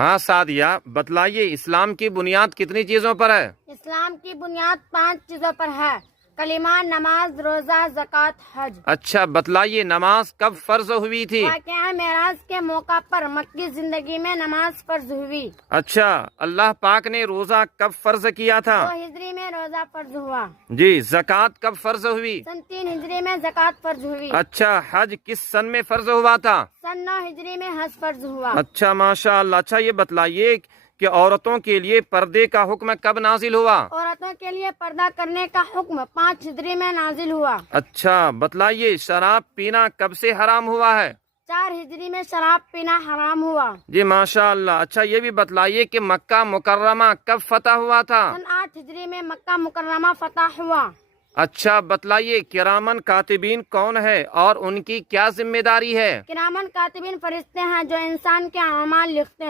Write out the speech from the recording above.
ہاں سعدیہ، بتلائیے اسلام کی بنیاد کتنی چیزوں پر ہے؟ اسلام کی بنیاد 5 چیزوں پر ہے: کلمہ، نماز، روزہ، زکوٰۃ، حج۔ اچھا بتلائیے نماز کب فرض ہوئی تھی؟ واقعہ معراج کے موقع پر مکی زندگی میں نماز فرض ہوئی۔ اچھا اللہ پاک نے روزہ کب فرض کیا تھا؟ 2 ہجری میں روزہ فرض ہوا۔ جی زکوٰۃ کب فرض ہوئی؟ سن 3 ہجری میں زکوٰۃ فرض ہوئی۔ اچھا حج کس سن میں فرض ہوا تھا؟ سن 9 ہجری میں حج فرض ہوا۔ اچھا ماشاء اللہ۔ اچھا یہ بتلائیے کہ عورتوں کے لیے پردے کا حکم کب نازل ہوا؟ عورتوں کے لیے پردہ کرنے کا حکم 5 ہجری میں نازل ہوا۔ اچھا بتلائیے شراب پینا کب سے حرام ہوا ہے؟ 4 ہجری میں شراب پینا حرام ہوا۔ جی ماشاء اللہ۔ اچھا یہ بھی بتلائیے کہ مکہ مکرمہ کب فتح ہوا تھا؟ سن 8 ہجری میں مکہ مکرمہ فتح ہوا۔ اچھا بتلائیے کرامن کاتبین کون ہے اور ان کی کیا ذمہ داری ہے؟ کرامن کاتبین فرشتے ہیں جو انسان کے اعمال لکھتے ہیں۔